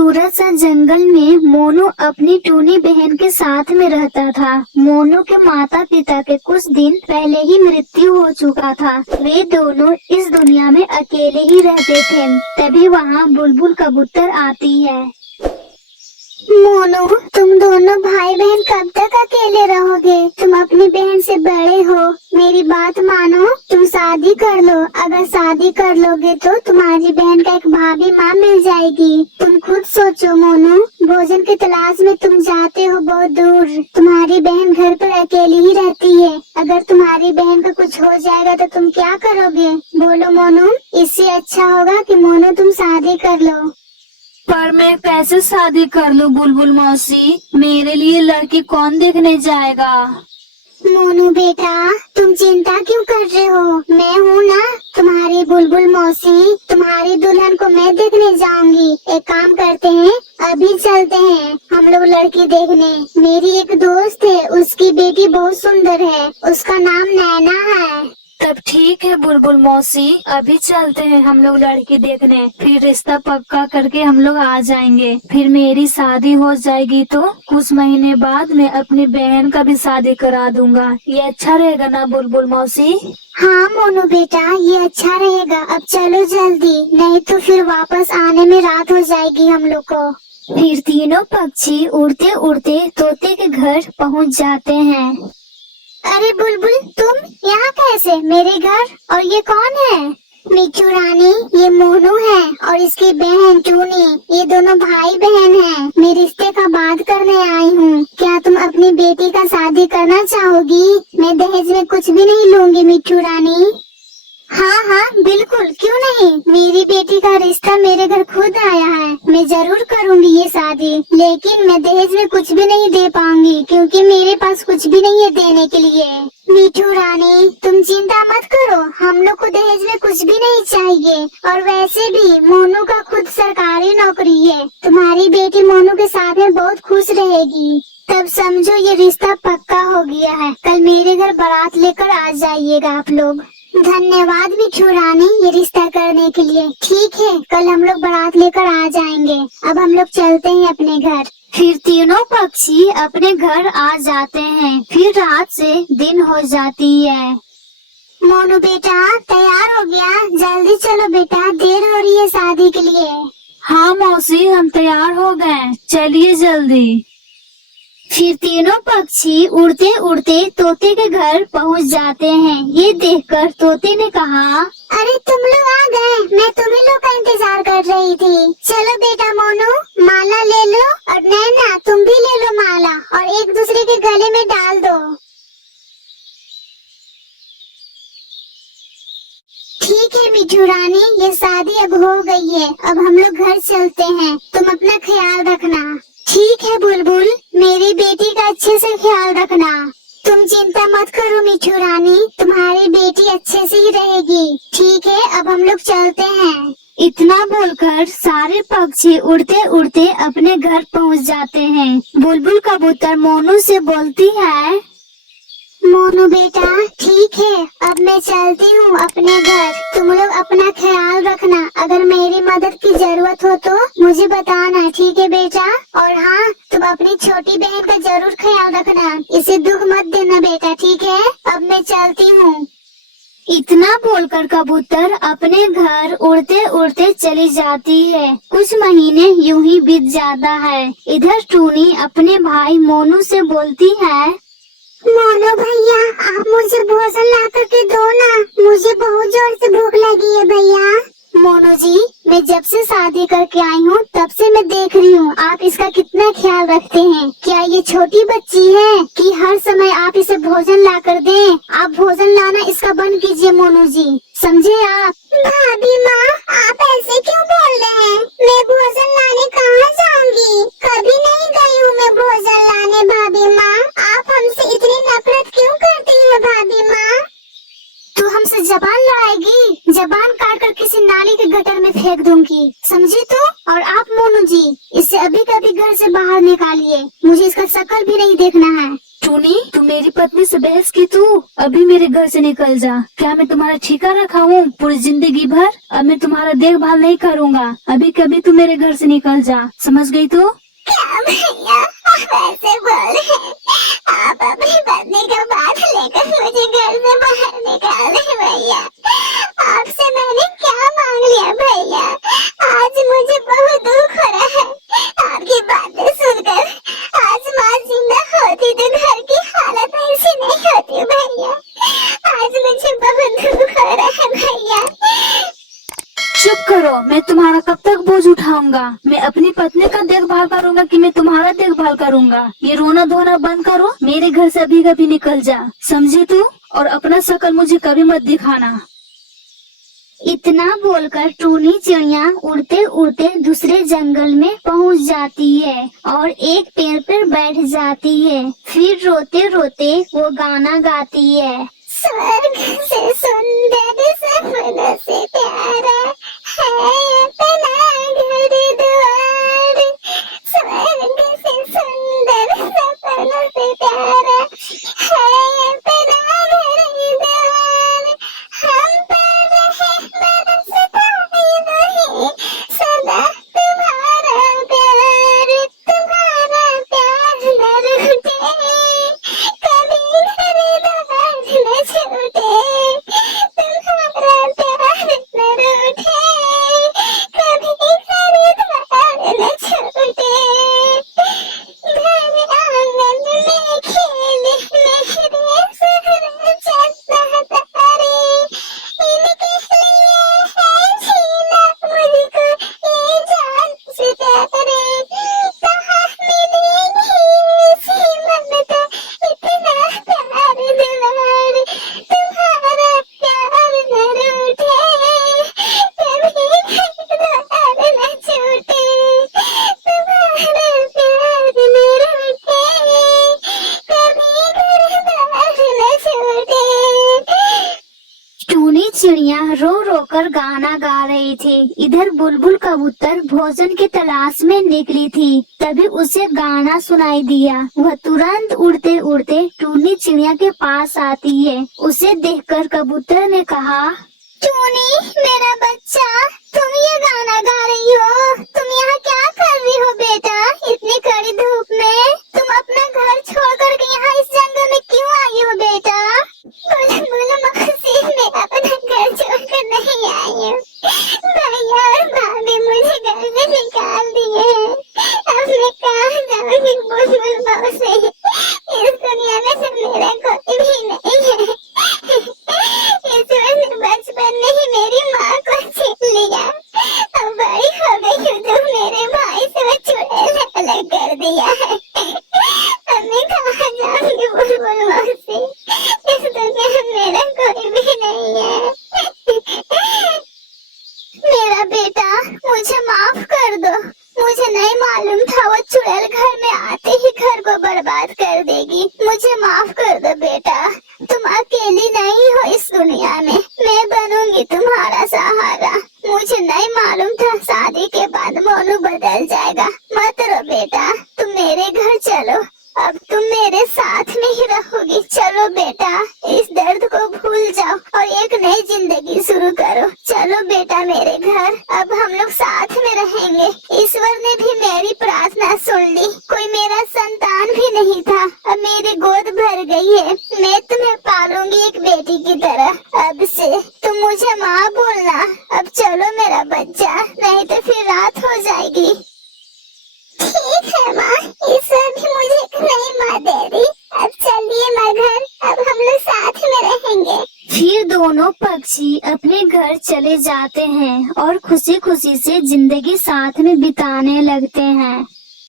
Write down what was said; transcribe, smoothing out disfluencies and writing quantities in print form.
खूबसूरत सा जंगल में मोनू अपनी टूनी बहन के साथ में रहता था। मोनू के माता पिता के कुछ दिन पहले ही मृत्यु हो चुका था। वे दोनों इस दुनिया में अकेले ही रहते थे। तभी वहाँ बुलबुल कबूतर आती है। मोनू, तुम दोनों भाई बहन कब तक अकेले रहोगे? तुम अपनी बहन से बड़े हो, मेरी बात मानो, तुम शादी कर लो। अगर शादी कर लोगे तो तुम्हारी बहन का एक भाभी माँ मिल जाएगी। तुम खुद सोचो मोनू, भोजन की तलाश में तुम जाते हो बहुत दूर। तुम्हारी बहन घर पर अकेली ही रहती है। अगर तुम्हारी बहन को कुछ हो जाएगा तो तुम क्या करोगे? बोलो मोनू। इससे अच्छा होगा कि मोनू तुम शादी कर लो। पर मैं कैसे शादी कर लूं बुलबुल मौसी? मेरे लिए लड़की कौन देखने जाएगा? मोनू बेटा, तुम चिंता क्यों कर रहे हो? मैं हूँ ना, तुम्हारी बुलबुल मौसी। तुम्हारी दुल्हन को मैं देखने जाऊंगी। एक काम करते हैं, अभी चलते हैं हम लोग लड़की देखने। मेरी एक दोस्त है, उसकी बेटी बहुत सुंदर है, उसका नाम नैना है। तब ठीक है बुलबुल मौसी, अभी चलते हैं हम लोग लड़की देखने। फिर रिश्ता पक्का करके हम लोग आ जाएंगे। फिर मेरी शादी हो जाएगी तो कुछ महीने बाद मैं अपनी बहन का भी शादी करा दूंगा। ये अच्छा रहेगा ना बुलबुल मौसी? हाँ मोनू बेटा, ये अच्छा रहेगा। अब चलो जल्दी, नहीं तो फिर वापस आने में रात हो जाएगी हम लोग को। फिर तीनों पक्षी उड़ते उड़ते तोते के घर पहुँच जाते हैं। अरे बुलबुल, तुम यहाँ कैसे? मेरे घर? और ये कौन है? मिट्ठू रानी, ये मोनू है और इसकी बहन टूनी। ये दोनों भाई बहन हैं। मैं रिश्ते का बात करने आई हूँ। क्या तुम अपनी बेटी का शादी करना चाहोगी? मैं दहेज में कुछ भी नहीं लूंगी मिट्ठू रानी। हाँ हाँ बिल्कुल, क्यों नहीं। मेरी बेटी का रिश्ता मेरे घर खुद आया है। मैं जरूर करूँगी ये शादी, लेकिन मैं दहेज में कुछ भी नहीं दे पाऊंगी क्योंकि मेरे पास कुछ भी नहीं है देने के लिए। मिट्ठू रानी, तुम चिंता मत करो, हम लोग को दहेज में कुछ भी नहीं चाहिए। और वैसे भी मोनू का खुद सरकारी नौकरी है। तुम्हारी बेटी मोनू के साथ में बहुत खुश रहेगी। तब समझो ये रिश्ता पक्का हो गया है। कल मेरे घर बारात लेकर आ जाइएगा आप लोग। धन्यवाद मिट्ठू रानी ये रिश्ता करने के लिए। ठीक है, कल हम लोग बारात लेकर आ जाएंगे। अब हम लोग चलते हैं अपने घर। फिर तीनों पक्षी अपने घर आ जाते हैं। फिर रात से दिन हो जाती है। मोनू बेटा, तैयार हो गया? जल्दी चलो बेटा, देर हो रही है शादी के लिए। हाँ मौसी, हम तैयार हो गए, चलिए जल्दी। फिर तीनों पक्षी उड़ते उड़ते तोते के घर पहुंच जाते हैं। ये देखकर तोते ने कहा, अरे तुम लोग आ गए, मैं तुम्हीं लोग का इंतजार कर रही थी। चलो बेटा मोनू, माला ले लो, और नैना तुम भी ले लो माला, और एक दूसरे के गले में डाल दो। ठीक है मिट्ठू रानी, ये शादी अब हो गई है। अब हम लोग घर चलते हैं। तुम अपना ख्याल रखना। ठीक है बुलबुल, मेरी बेटी का अच्छे से ख्याल रखना। तुम चिंता मत करो मिट्ठू रानी, तुम्हारी बेटी अच्छे से ही रहेगी। ठीक है, अब हम लोग चलते हैं। इतना बोलकर सारे पक्षी उड़ते उड़ते अपने घर पहुंच जाते हैं। बुलबुल कबूतर मोनू से बोलती है, मोनू बेटा ठीक है, अब मैं चलती हूँ अपने घर। तुम लोग अपना ख्याल रखना। अगर मेरी मदद की जरूरत हो तो मुझे बताना, ठीक है बेटा? और हाँ, तुम अपनी छोटी बहन का जरूर ख्याल रखना, इसे दुख मत देना बेटा, ठीक है? अब मैं चलती हूँ। इतना बोलकर कबूतर अपने घर उड़ते उड़ते चली जाती है। कुछ महीने यूं ही बीत जाता है। इधर टूनी अपने भाई मोनू से बोलती है, मोनू भैया, आप मुझे भोजन ला करके दो ना, मुझे बहुत जोर से भूख लगी है भैया। मोनू जी, मैं जब से शादी करके आई हूँ तब से मैं देख रही हूँ आप इसका कितना ख्याल रखते हैं। क्या ये छोटी बच्ची है कि हर समय आप इसे भोजन ला कर दें? आप भोजन लाना इसका बंद कीजिए मोनू जी, समझे आप? भाभी माँ, आप ऐसे क्यों बोल रहे हैं? मैं भोजन लाने कहाँ जाऊंगी? कभी नहीं गई हूँ मैं भोजन लाने भाभी माँ। आप हमसे इतनी नफरत क्यों करती है भाभी माँ? तू हमसे जबान लड़ाएगी? जबान काट कर किसी नाली के गटर में फेंक दूंगी, समझी तू? और आप मोनू जी, इसे अभी कभी घर से बाहर निकालिए, मुझे इसका शक्ल भी नहीं देखना है। टूनी, तू मेरी पत्नी से बहस की तू? अभी मेरे घर से निकल जा। क्या मैं तुम्हारा ठेका रखा हूँ पूरी जिंदगी भर? अब मैं तुम्हारा देखभाल नहीं करूँगा। अभी कभी तू मेरे घर से निकल जा, समझ गई तू? क्या भैया आप ऐसे बोल रहे हैं? आप अपनी पत्नी का बात लेकर मुझे घर से बाहर निकाल रहे भैया। आपसे मैंने क्या मांग लिया भैया? आज मुझे बहुत दुख हो रहा है आपकी बातें सुनकर। आज माँ जिंदा होती तो घर की हालत ऐसी नहीं होती भैया। आज मुझे बहुत दुख हो रहा है भैया। चुप करो, मैं तुम्हारा कब तक बोझ उठाऊंगा? मैं अपनी पत्नी का देखभाल करूंगा कि मैं तुम्हारा देखभाल करूंगा? ये रोना धोना बंद करो, मेरे घर से अभी कभी निकल जा, समझी तू? और अपना शकल मुझे कभी मत दिखाना। इतना बोलकर टूनी चिड़िया उड़ते उड़ते दूसरे जंगल में पहुंच जाती है और एक पेड़ पर बैठ जाती है। फिर रोते रोते वो गाना गाती है। स्वर्ग से सुंदर सपनों से प्यारा है अपना घर द्वार। स्वर्ग से सुंदर सपनों से प्यारा है अपना घर द्वार। हम पर रहे बरसता ही नहीं सदा तुम्हारा प्यार न रूठे, कभी घर द्वार न छूटे। तुम्हारा प्यार न रूठे, कभी घर द्वार न छूटे। घर आंगन में खेले मेरे सहरा चंदा तारे, इनके लिए है जीना मुझको ये जान से प्यारे। कहाँ मिलेगी ऐसी ममता इतना प्यार दुलार। तुम्हारा प्यार न रूठे, कभी घर द्वार न छूटे। तुम्हारा प्यार न रूठे, कभी घर द्वार न छूटे। टूनी चिड़िया रो रो कर गाना गा रही थी। इधर बुलबुल कबूतर भोजन की तलाश में निकली थी। तभी उसे गाना सुनाई दिया। वह तुरंत उड़ते उड़ते टूनी चिड़िया के पास आती है। उसे देखकर कबूतर ने कहा, टूनी मेरा बच्चा, तुम ये गाना गा रही हो? तुम यहाँ क्या कर रही हो बेटा इतनी कड़ी धूप में? तुम अपना घर छोड़ कर यहाँ इस जंगल में क्यों आई हो बेटा? बोलो मौसी, मैं अपना घर छोड़कर नहीं आई हूँ। भैया और भाभी मुझे घर से निकाल दिए हैं। अब मैं कहाँ जाऊँगी बुलबुल मौसी? इस दुनिया में सब मेरा कोई भी नहीं है। ईश्वर ने बचपन में ही मेरी माँ को छीन लिया। अब बड़ी हो गई हूँ तो मेरे भाई से मैं चुड़ैल अलग कर दिया है। अब मैं कहाँ जाऊँगी बुलबुल मौसी? इस दुनिया में मेरा कोई भी नहीं है। मेरा बेटा मुझे माफ कर दो। मुझे नहीं मालूम था वो चुड़ैल घर में आते ही घर को बर्बाद कर देगी। मुझे माफ कर दो बेटा। तुम अकेली नहीं हो इस दुनिया में। मैं बनूंगी तुम्हारा सहारा। मुझे नहीं मालूम था शादी के बाद मोनू बदल जाएगा। मत रो बेटा, तुम मेरे घर चलो। अब तुम मेरे साथ में ही रहोगी। चलो बेटा, इस दर्द को भूल जाओ और एक नई जिंदगी शुरू करो। चलो बेटा मेरे घर, अब हम लोग साथ में रहेंगे। ईश्वर ने भी मेरी प्रार्थना सुन ली। कोई मेरा संतान भी नहीं था, अब मेरी गोद भर गई है। मैं तुम्हें पालूंगी एक बेटी की तरह। अब से तुम मुझे माँ बोलना। अब चलो मेरा बच्चा, नहीं तो फिर रात हो जाएगी। ठीक है माँ, ईश्वर भी मुझे एक नई माँ दे दी। अब चलिए माँ घर, अब हम लोग साथ में रहेंगे। फिर दोनों पक्षी अपने घर चले जाते हैं और खुशी खुशी से जिंदगी साथ में बिताने लगते हैं।